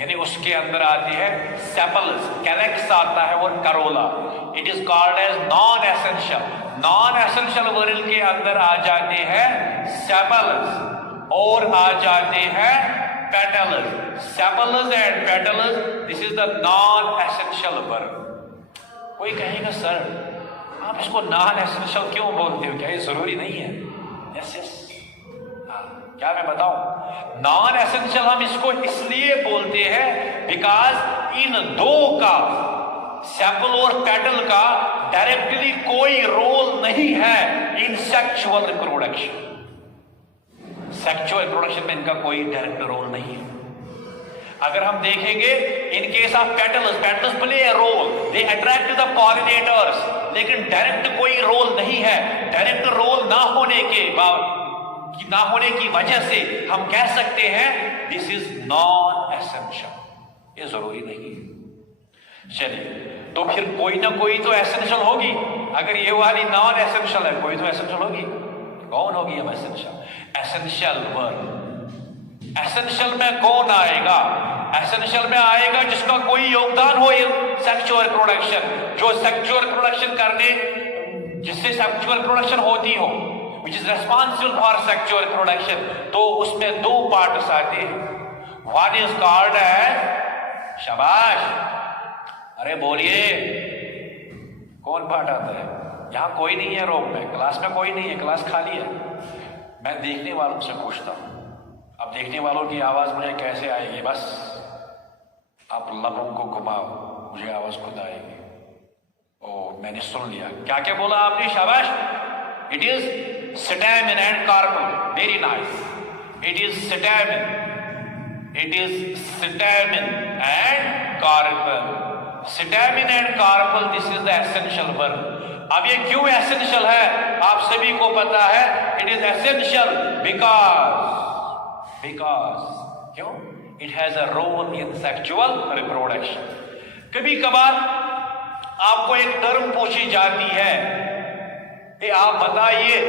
यानी उसके अंदर आती है सेपल्स, कैलेक्स आता है और corolla. It is called as non essential. Non essential whorl के अंदर आ जाते हैं सेपल्स और आ जाते हैं petals. Sepals and petals, this is the non essential whorl. कोई कहेगा सर आप इसको नॉन एसेंशियल क्यों बोलते हो, क्या ये जरूरी नहीं है? यस यस, क्या मैं बताऊं? नॉन एसेंशियल हम इसको इसलिए बोलते हैं बिकॉज इन दो का, सेपल और पेटल का, डायरेक्टली कोई रोल नहीं है in sexual reproduction. Sexual reproduction में इनका कोई डायरेक्ट रोल नहीं है। अगर हम देखेंगे in case of petals, petals play a role, they attract the pollinators, लेकिन डायरेक्ट कोई रोल नहीं है। डायरेक्ट रोल ना होने की वजह से हम कह सकते हैं दिस इज नॉन एसेंशियल। ये जरूरी नहीं है। चलिए, तो फिर कोई ना कोई तो एसेंशियल होगी। अगर ये वाली नॉन एसेंशियल है, कोई तो एसेंशियल होगी। कौन होगी अब एसेंशियल? Essential word. एसेंशियल में कौन आएगा? एसेंशियल में आएगा जिसका कोई योगदान हो सेक्सुअल रिप्रोडक्शन, जो सेक्सुअल रिप्रोडक्शन करने, जिससे सेक्सुअल रिप्रोडक्शन होती हो, which is responsible for sexual reproduction। तो उसमें दो पार्ट्स आते हैं। One is called as, शाबाश, अरे बोलिए कौन पार्ट आता है? यहां कोई नहीं है रूम में, क्लास में कोई नहीं है, क्लास खाली है। मैं देखने वालों से पूछता हूं, अब देखने वालों की आवाज मुझे कैसे आएगी? बस आप लबों को घुमाओ, मुझे आवाज खुद आएगी। ओ, मैंने सुन लिया। क्या क्या बोला आपने? शाबाश। It is stamen and carpel, very nice. It is stamen, it is stamen and carpel, stamen and carpel, this is the essential verb। अब ये क्यों essential है आप सभी को पता है। it is essential because क्यों? it has a role in sexual reproduction। कभी कभार आपको एक टर्म पूछी जाती है, आप बताइए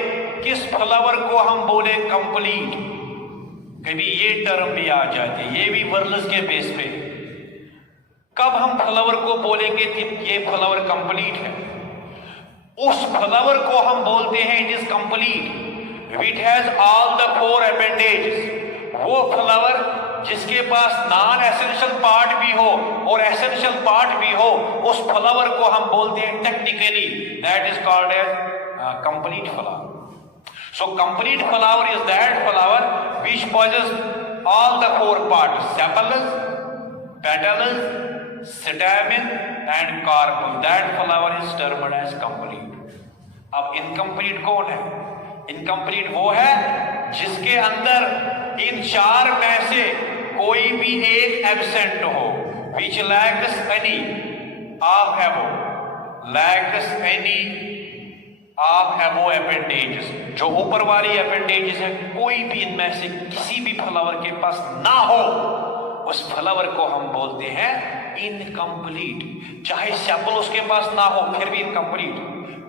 किस फ्लावर को हम बोले कंप्लीट। कभी ये टर्म भी आ जाती है, ये भी वर्ल्स के बेस पे। कब हम फ्लावर को बोलेंगे कि ये फ्लावर कंप्लीट है? उस फ्लावर को हम बोलते हैं it is complete, it has all the 4 appendages. वो फ्लावर जिसके पास नॉन एसेंशियल पार्ट भी हो और एसेंशियल पार्ट भी हो, उस फ्लावर को हम बोलते हैं technically that is called as complete flower। So complete flower is that flower which possesses all the 4 parts: sepals, petals, stamen and carpel। That flower is termed as complete। अब incomplete कौन है? incomplete वो है जिसके अंदर इन 4 में से कोई भी एक एब्सेंट हो, which lacks any of above, lacks any of एबो अपेंडेजेस। जो ऊपर वाली अपेंडेजेस है, कोई भी इनमें से किसी भी फ्लावर के पास ना हो, उस फ्लावर को हम बोलते हैं इनकम्प्लीट। चाहे सेपल उसके पास ना हो फिर भी इनकम्प्लीट,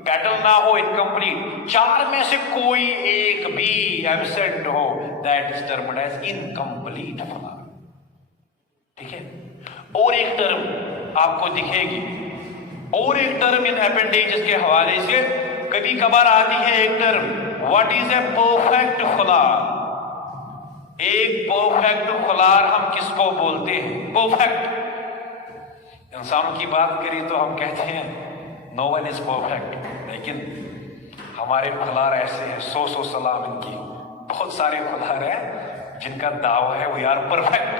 पेटल ना हो इनकम्प्लीट, 4 में से कोई एक भी एब्सेंट हो, that is termed as incomplete flower. ठीक है। और एक टर्म आपको दिखेगी, और एक टर्म इन अपेंडेजेस के हवाले से कभी कभार आती है एक term, what is a perfect flower. एक परफेक्ट फ्लावर हम किसको बोलते हैं? परफेक्ट। इंसानों की बात करें तो हम कहते हैं नो वन इज परफेक्ट, लेकिन हमारे फ्लावर ऐसे हैं, 100 सलाम इनकी। बहुत सारे फ्लावर हैं जिनका दावा है वी आर परफेक्ट।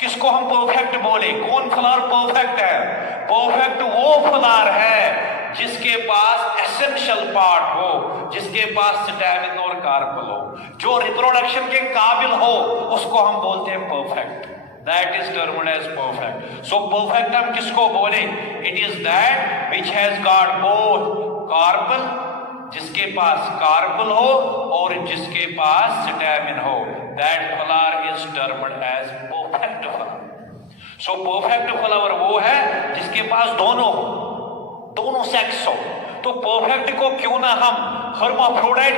किसको हम परफेक्ट बोले? कौन फ्लावर परफेक्ट है? परफेक्ट वो फ्लावर है जिसके पास एसेंशियल पार्ट हो, जिसके पास स्टैमिन और कार्पल हो, जो रिप्रोडक्शन के काबिल हो, उसको हम बोलते हैं perfect. That is termed as perfect. So perfect हम किसको बोले? It is that which has got both carpel, जिसके पास कार्पल हो और जिसके पास स्टैमिन हो, that flower is termed as perfect flower. So perfect flower वो है जिसके पास दोनों सेक्स हो। तो परफेक्ट को क्यों ना हम हर्माफ्रोडाइट